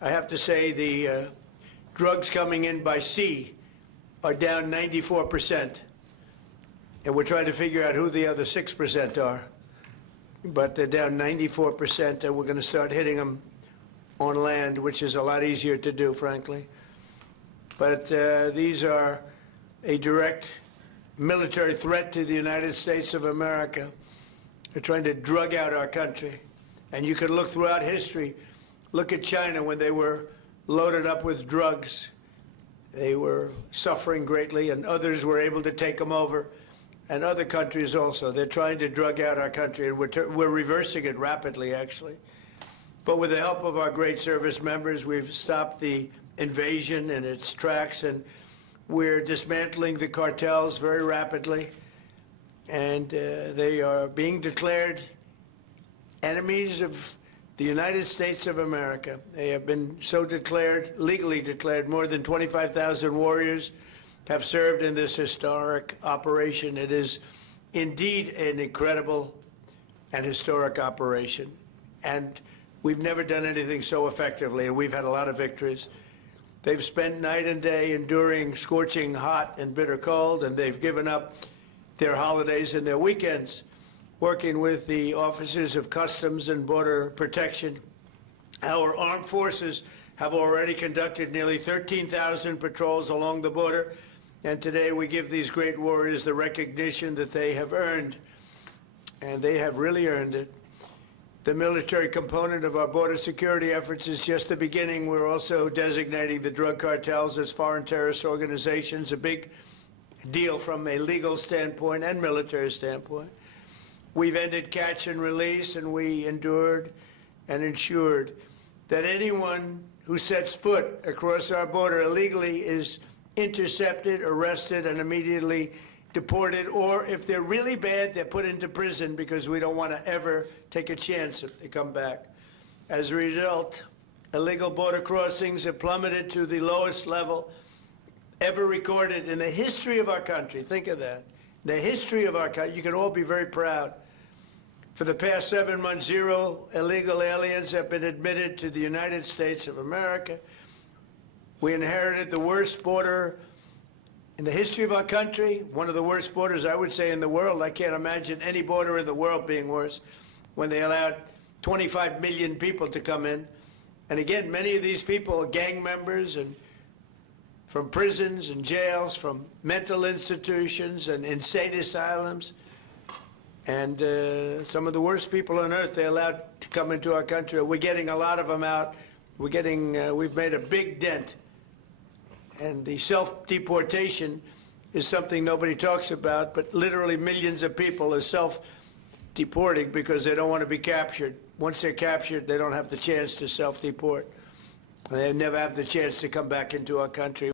I have to say the drugs coming in by sea are down 94%. And we're trying to figure out who the other 6% are. But they're down 94%, and we're going to start hitting them on land, which is a lot easier to do, frankly. But these are a direct military threat to the United States of America. They're trying to drug out our country. And you can look throughout history. Look at China when they were loaded up with drugs. They were suffering greatly, and others were able to take them over. And other countries also. They're trying to drug out our country, and we're reversing it rapidly, actually. But with the help of our great service members, we've stopped the invasion in its tracks, and we're dismantling the cartels very rapidly. And they are being declared enemies of the United States of America. They have been so declared, legally declared. More than 25,000 warriors have served in this historic operation. It is indeed an incredible and historic operation. And we've never done anything so effectively, and we've had a lot of victories. They've spent night and day enduring scorching hot and bitter cold, and they've given up their holidays and their weekends working with the officers of Customs and Border Protection. Our armed forces have already conducted nearly 13,000 patrols along the border, and today we give these great warriors the recognition that they have earned, and they have really earned it. The military component of our border security efforts is just the beginning. We're also designating the drug cartels as foreign terrorist organizations, a big deal from a legal standpoint and military standpoint. We've ended catch and release, and we endured and ensured that anyone who sets foot across our border illegally is intercepted, arrested, and immediately deported, or if they're really bad, they're put into prison, because we don't want to ever take a chance if they come back. As a result, illegal border crossings have plummeted to the lowest level ever recorded in the history of our country. Think of that. The history of our country. You can all be very proud. For the past 7 months, 0 illegal aliens have been admitted to the United States of America. We inherited the worst border in the history of our country, one of the worst borders, I would say, in the world. I can't imagine any border in the world being worse, when they allowed 25 million people to come in. And again, many of these people are gang members, and from prisons and jails, from mental institutions and insane asylums. And some of the worst people on earth they allowed to come into our country. We're getting a lot of them out. We've made a big dent. And the self-deportation is something nobody talks about, but literally millions of people are self-deporting because they don't want to be captured. Once they're captured, they don't have the chance to self-deport. They never have the chance to come back into our country.